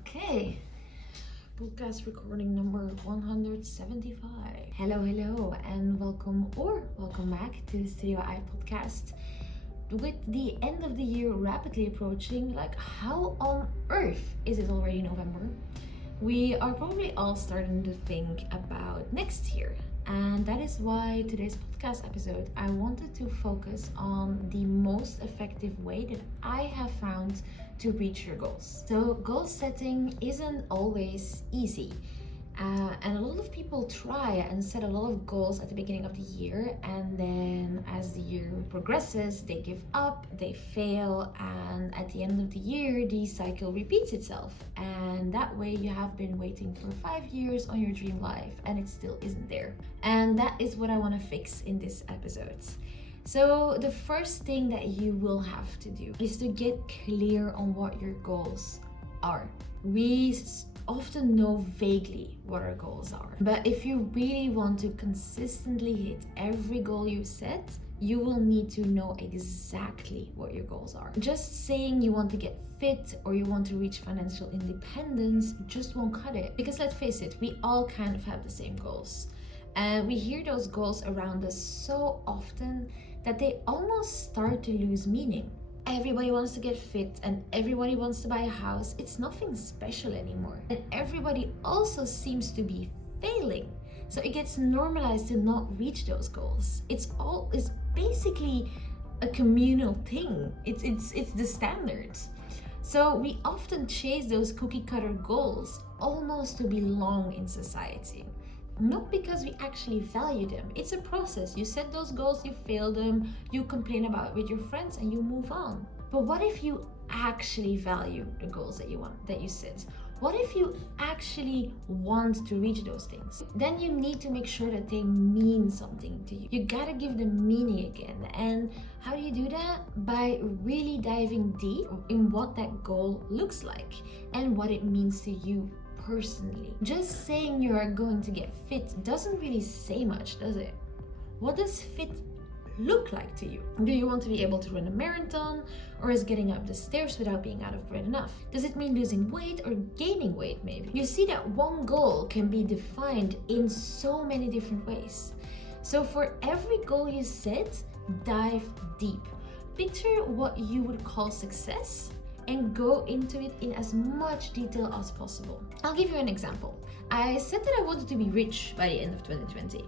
Okay, podcast recording number 175. Hello, and welcome back to the Studio I podcast. With the end of the year rapidly approaching, how on earth is it already November? We are probably all starting to think about next year, and that is why today's podcast episode I wanted to focus on the most effective way that I have found to reach your goals. So goal setting isn't always easy. And a lot of people try and set a lot of goals at the beginning of the year, and then as the year progresses, they give up, they fail, and at the end of the year, the cycle repeats itself. And that way, you have been waiting for 5 years on your dream life, and it still isn't there. And that is what I want to fix in this episode. So the first thing that you will have to do is to get clear on what your goals are. We often know vaguely what our goals are, but if you really want to consistently hit every goal you set, you will need to know exactly what your goals are. Just saying you want to get fit or you want to reach financial independence just won't cut it, because let's face it, we all kind of have the same goals, and we hear those goals around us so often that they almost start to lose meaning. Everybody wants to get fit and everybody wants to buy a house. It's nothing special anymore. And everybody also seems to be failing. So it gets normalized to not reach those goals. It's basically a communal thing. It's the standards. So we often chase those cookie cutter goals almost to belong in society. Not because we actually value them. It's a process. You set those goals, you fail them, you complain about it with your friends, and you move on. But what if you actually value the goals that you set? What if you actually want to reach those things? Then you need to make sure that they mean something to you. You gotta give them meaning again. And how do you do that? By really diving deep in what that goal looks like and what it means to you personally. Just saying you are going to get fit doesn't really say much, does it? What does fit look like to you? Do you want to be able to run a marathon, or is getting up the stairs without being out of breath enough? Does it mean losing weight or gaining weight maybe? You see that one goal can be defined in so many different ways. So for every goal you set, dive deep. Picture what you would call success and go into it in as much detail as possible. I'll give you an example. I said that I wanted to be rich by the end of 2020.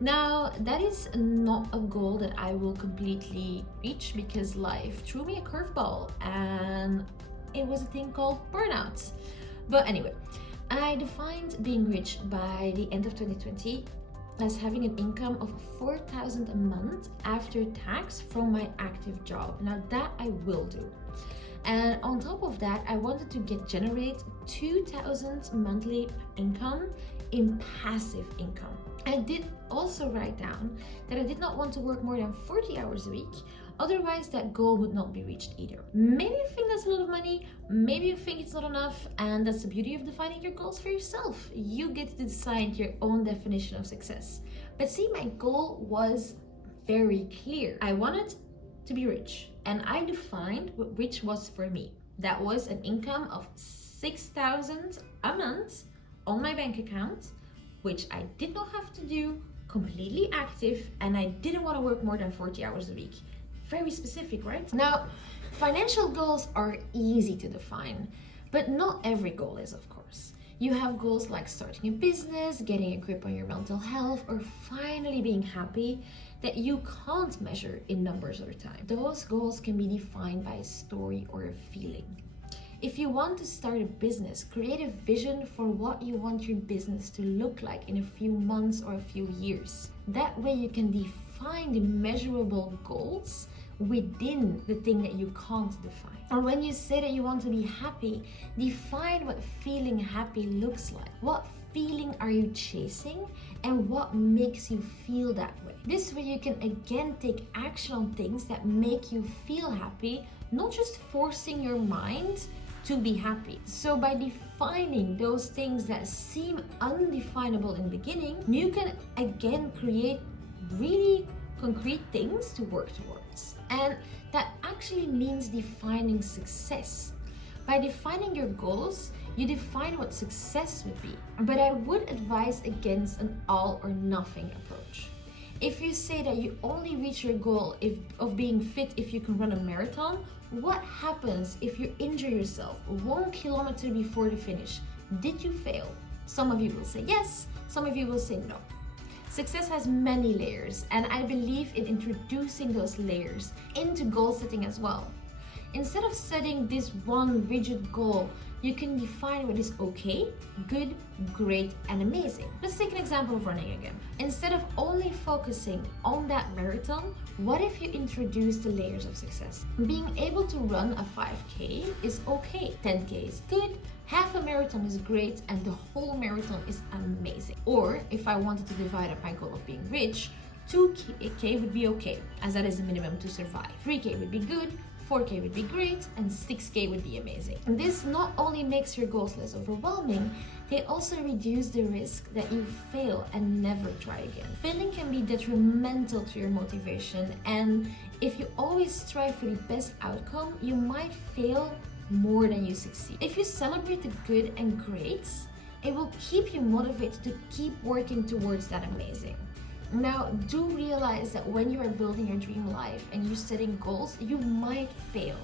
Now, that is not a goal that I will completely reach because life threw me a curveball and it was a thing called burnout. But anyway, I defined being rich by the end of 2020 as having an income of $4,000 a month after tax from my active job. Now that I will do. And on top of that, I wanted to generate $2,000 monthly income in passive income. I did also write down that I did not want to work more than 40 hours a week, otherwise that goal would not be reached either. Maybe you think that's a lot of money, maybe you think it's not enough, and that's the beauty of defining your goals for yourself. You get to decide your own definition of success. But see, my goal was very clear. I wanted to be rich, and I defined what rich was for me. That was an income of $6,000 a month on my bank account, which I did not have to do, completely active, and I didn't want to work more than 40 hours a week. Very specific, right? Now, financial goals are easy to define, but not every goal is, of course. You have goals like starting a business, getting a grip on your mental health, or finally being happy that you can't measure in numbers or time. Those goals can be defined by a story or a feeling. If you want to start a business, create a vision for what you want your business to look like in a few months or a few years. That way you can define the measurable goals within the thing that you can't define. Or when you say that you want to be happy, define what feeling happy looks like. What feeling are you chasing and what makes you feel that way? This way you can again take action on things that make you feel happy, not just forcing your mind to be happy. So by defining those things that seem undefinable in the beginning, you can again create really concrete things to work towards. And that actually means defining success. By defining your goals, you define what success would be. But I would advise against an all or nothing approach. If you say that you only reach your goal of being fit if you can run a marathon, what happens if you injure yourself 1 kilometer before the finish? Did you fail? Some of you will say yes, some of you will say no. Success has many layers, and I believe in introducing those layers into goal setting as well. Instead of setting this one rigid goal, you can define what is okay, good, great, and amazing. Let's take an example of running again. Instead of only focusing on that marathon, what if you introduce the layers of success? Being able to run a 5K is okay, 10K is good, half a marathon is great, and the whole marathon is amazing. Or if I wanted to divide up my goal of being rich, 2K would be okay, as that is the minimum to survive. 3K would be good, 4K would be great, and 6K would be amazing. And this not only makes your goals less overwhelming, they also reduce the risk that you fail and never try again. Failing can be detrimental to your motivation, and if you always strive for the best outcome, you might fail more than you succeed. If you celebrate the good and greats, it will keep you motivated to keep working towards that amazing. Now, do realize that when you are building your dream life and you're setting goals, you might fail.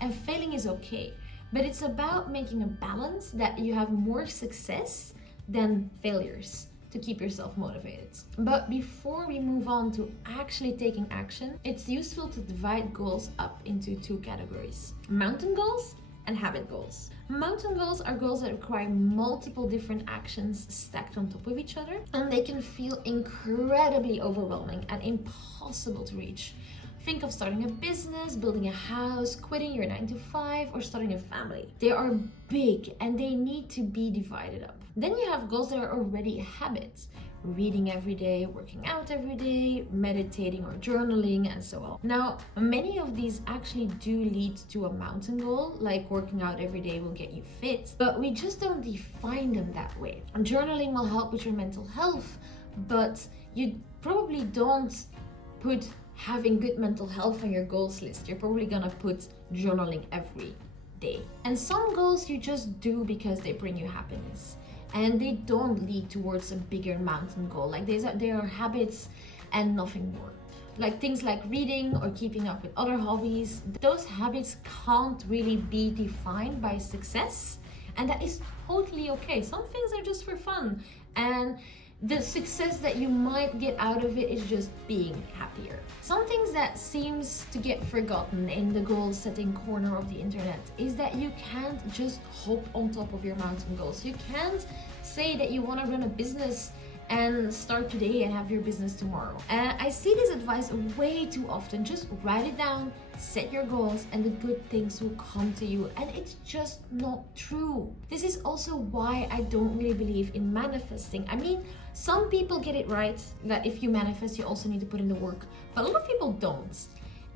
And failing is okay. But it's about making a balance that you have more success than failures to keep yourself motivated. But before we move on to actually taking action, it's useful to divide goals up into two categories: mountain goals and habit goals. Mountain goals are goals that require multiple different actions stacked on top of each other, and they can feel incredibly overwhelming and impossible to reach. Think of starting a business, building a house, quitting your 9 to 5, or starting a family. They are big and they need to be divided up. Then you have goals that are already habits: reading every day, working out every day, meditating or journaling, and so on. Now, many of these actually do lead to a mountain goal, like working out every day will get you fit, but we just don't define them that way. Journaling will help with your mental health, but you probably don't put having good mental health on your goals list. You're probably gonna put journaling every day. And some goals you just do because they bring you happiness, and they don't lead towards a bigger mountain goal. Like they are habits and nothing more. Like things like reading or keeping up with other hobbies, those habits can't really be defined by success, and that is totally okay. Some things are just for fun, and the success that you might get out of it is just being happier. Some things that seems to get forgotten in the goal setting corner of the internet is that you can't just hop on top of your mountain goals. You can't say that you want to run a business and start today and have your business tomorrow. I see this advice way too often. Just write it down, set your goals, and the good things will come to you. And it's just not true. This is also why I don't really believe in manifesting. I mean, some people get it right, that if you manifest, you also need to put in the work. But a lot of people don't.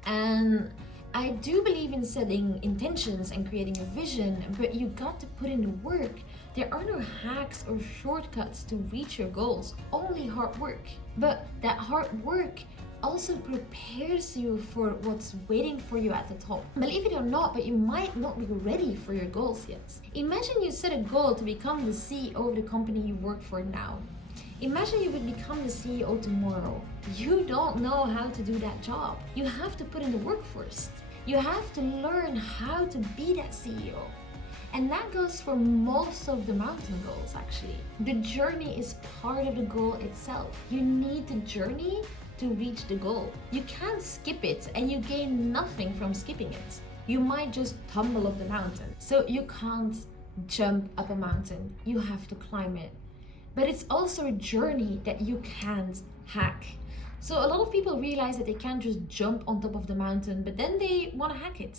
And I do believe in setting intentions and creating a vision, but you got to put in the work. There are no hacks or shortcuts to reach your goals, only hard work. But that hard work also prepares you for what's waiting for you at the top. Believe it or not, but you might not be ready for your goals yet. Imagine you set a goal to become the CEO of the company you work for now. Imagine you would become the CEO tomorrow. You don't know how to do that job. You have to put in the work first. You have to learn how to be that CEO. And that goes for most of the mountain goals, actually. The journey is part of the goal itself. You need the journey to reach the goal. You can't skip it, and you gain nothing from skipping it. You might just tumble off the mountain. So you can't jump up a mountain. You have to climb it. But it's also a journey that you can't hack. So a lot of people realize that they can't just jump on top of the mountain, but then they want to hack it.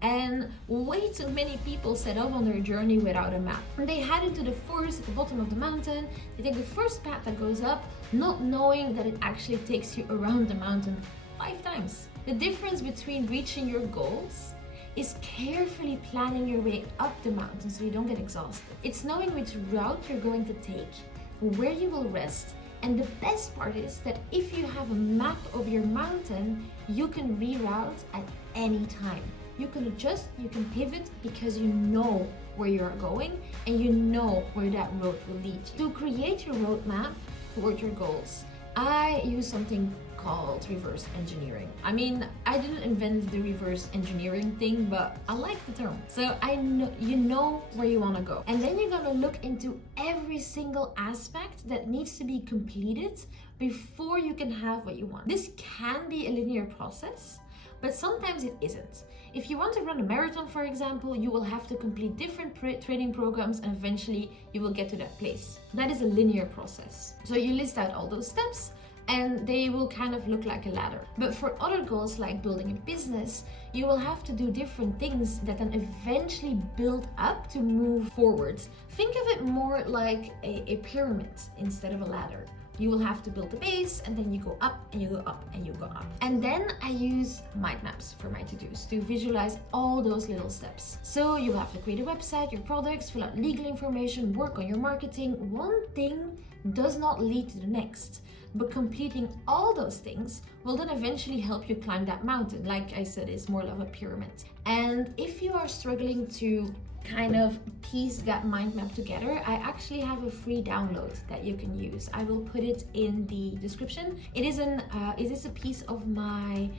And way too many people set off on their journey without a map. They head into the forest at the bottom of the mountain. They take the first path that goes up, not knowing that it actually takes you around the mountain 5 times. The difference between reaching your goals is carefully planning your way up the mountain so you don't get exhausted. It's knowing which route you're going to take, where you will rest, and the best part is that if you have a map of your mountain, you can reroute at any time. You can adjust, you can pivot because you know where you're going and you know where that road will lead you. To create your roadmap toward your goals, I use something called reverse engineering. I mean, I didn't invent the reverse engineering thing, but I like the term. So I know you know where you want to go. And then you're going to look into every single aspect that needs to be completed before you can have what you want. This can be a linear process, but sometimes it isn't. If you want to run a marathon, for example, you will have to complete different training programs and eventually you will get to that place. That is a linear process. So you list out all those steps and they will kind of look like a ladder. But for other goals like building a business, you will have to do different things that then eventually build up to move forward. Think of it more like a pyramid instead of a ladder. You will have to build a base and then you go up and you go up and you go up. And then I use mind maps for my to-dos to visualize all those little steps. So you have to create a website, your products, fill out legal information, work on your marketing. One thing does not lead to the next, but completing all those things will then eventually help you climb that mountain. Like I said, it's more of a pyramid. And if you are struggling to kind of piece that mind map together, I actually have a free download that you can use. I will put it in the description. It is a piece of my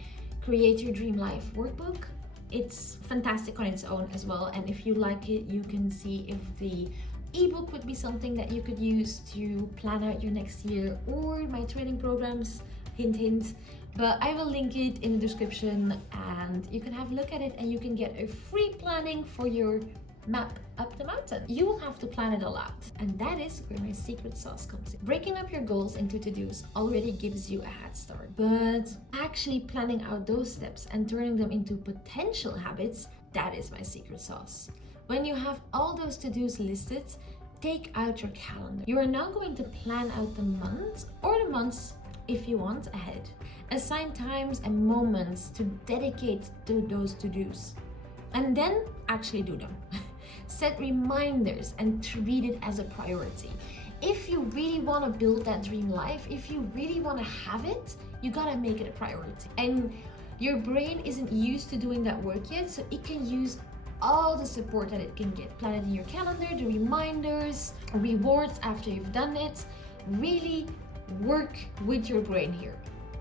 Create Your Dream Life workbook. It's fantastic on its own as well, and if you like it, you can see if the ebook would be something that you could use to plan out your next year, or my training programs, hint hint. But I will link it in the description and you can have a look at it and you can get a free planning for your map up the mountain. You will have to plan it all out, and that is where my secret sauce comes in. Breaking up your goals into to-dos already gives you a head start, but actually planning out those steps and turning them into potential habits, that is my secret sauce. When you have all those to-dos listed, take out your calendar. You are now going to plan out the month or the months if you want ahead. Assign times and moments to dedicate to those to-dos, and then actually do them. Set reminders and treat it as a priority. If you really want to build that dream life, if you really want to have it, you gotta make it a priority. And your brain isn't used to doing that work yet, so it can use all the support that it can get. Plan it in your calendar, the reminders, rewards after you've done it. Really work with your brain here.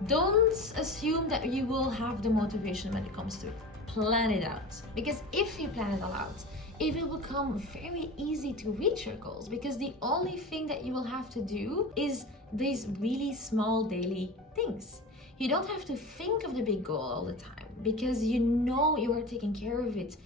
Don't assume that you will have the motivation when it comes to it. Plan it out, because if you plan it all out, it will become very easy to reach your goals, because the only thing that you will have to do is these really small daily things. You don't have to think of the big goal all the time because you know you are taking care of it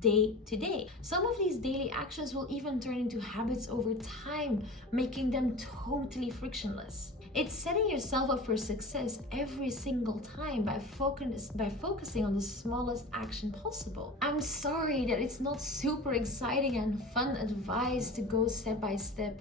day to day. Some of these daily actions will even turn into habits over time, making them totally frictionless. It's setting yourself up for success every single time by focusing on the smallest action possible. I'm sorry that it's not super exciting and fun advice to go step by step.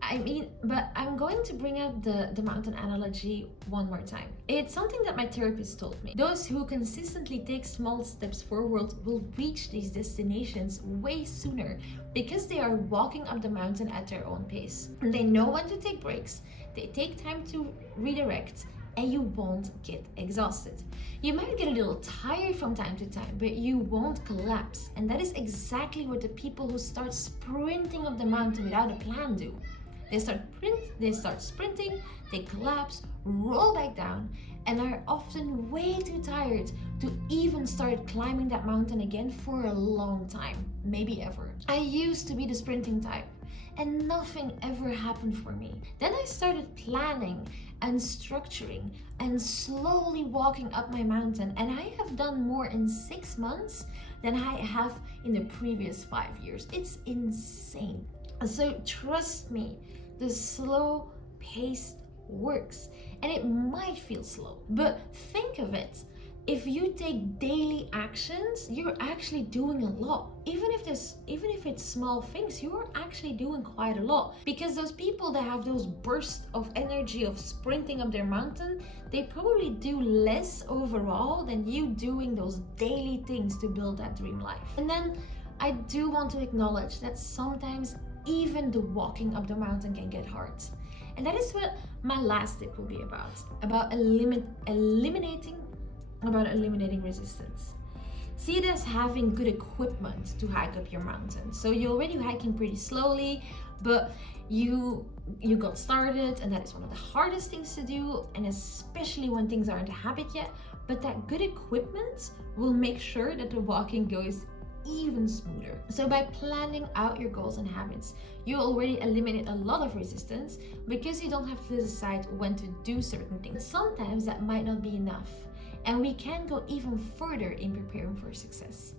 I mean, but I'm going to bring up the mountain analogy one more time. It's something that my therapist told me. Those who consistently take small steps forward will reach these destinations way sooner because they are walking up the mountain at their own pace. They know when to take breaks, they take time to redirect, and you won't get exhausted. You might get a little tired from time to time, but you won't collapse. And that is exactly what the people who start sprinting up the mountain without a plan do. They start sprinting, they collapse, roll back down, and are often way too tired to even start climbing that mountain again for a long time, maybe ever. I used to be the sprinting type, and nothing ever happened for me. Then I started planning and structuring and slowly walking up my mountain, and I have done more in 6 months than I have in the previous 5 years. It's insane. So trust me, the slow pace works, and it might feel slow, but think of it. If you take daily actions, you're actually doing a lot. Even if it's small things, you are actually doing quite a lot. Because those people that have those bursts of energy of sprinting up their mountain, they probably do less overall than you doing those daily things to build that dream life. And then I do want to acknowledge that sometimes even the walking up the mountain can get hard. And that is what my last tip will be about eliminating resistance. See it as having good equipment to hike up your mountain. So you're already hiking pretty slowly, but you got started, and that is one of the hardest things to do, and especially when things aren't a habit yet. But that good equipment will make sure that the walking goes even smoother. So by planning out your goals and habits, you already eliminate a lot of resistance because you don't have to decide when to do certain things. Sometimes that might not be enough, and we can go even further in preparing for success.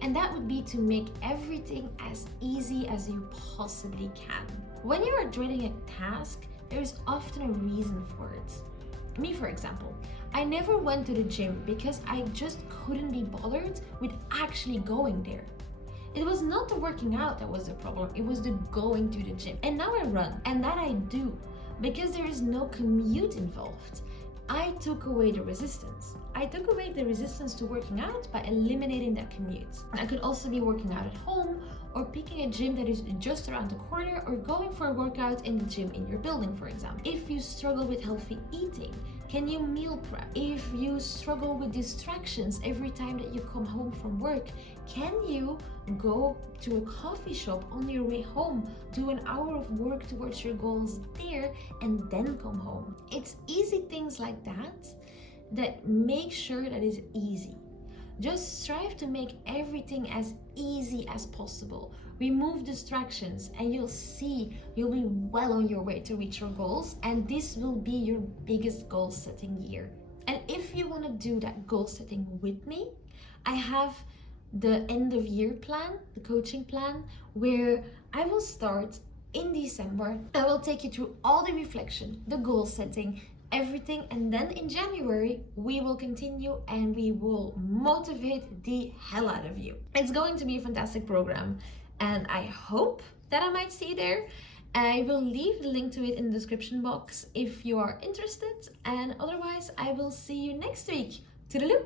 And that would be to make everything as easy as you possibly can. When you are dreading a task, there is often a reason for it. Me, for example, I never went to the gym because I just couldn't be bothered with actually going there. It was not the working out that was the problem, it was the going to the gym. And now I run, and that I do because there is no commute involved. I took away the resistance. I took away the resistance to working out by eliminating that commute. I could also be working out at home, or picking a gym that is just around the corner, or going for a workout in the gym in your building, for example. If you struggle with healthy eating, can you meal prep? If you struggle with distractions every time that you come home from work, can you go to a coffee shop on your way home, do an hour of work towards your goals there, and then come home? It's easy things like that make sure that it's easy. Just strive to make everything as easy as possible. Remove distractions, and you'll see you'll be well on your way to reach your goals, and this will be your biggest goal setting year. And if you want to do that goal setting with me, I have the end of year plan, the coaching plan, where I will start in December. I will take you through all the reflection, the goal setting, everything, and then in January we will continue and we will motivate the hell out of you. It's going to be a fantastic program, and I hope that I might see you there. I will leave the link to it in the description box if you are interested, and otherwise I will see you next week. Toodaloo!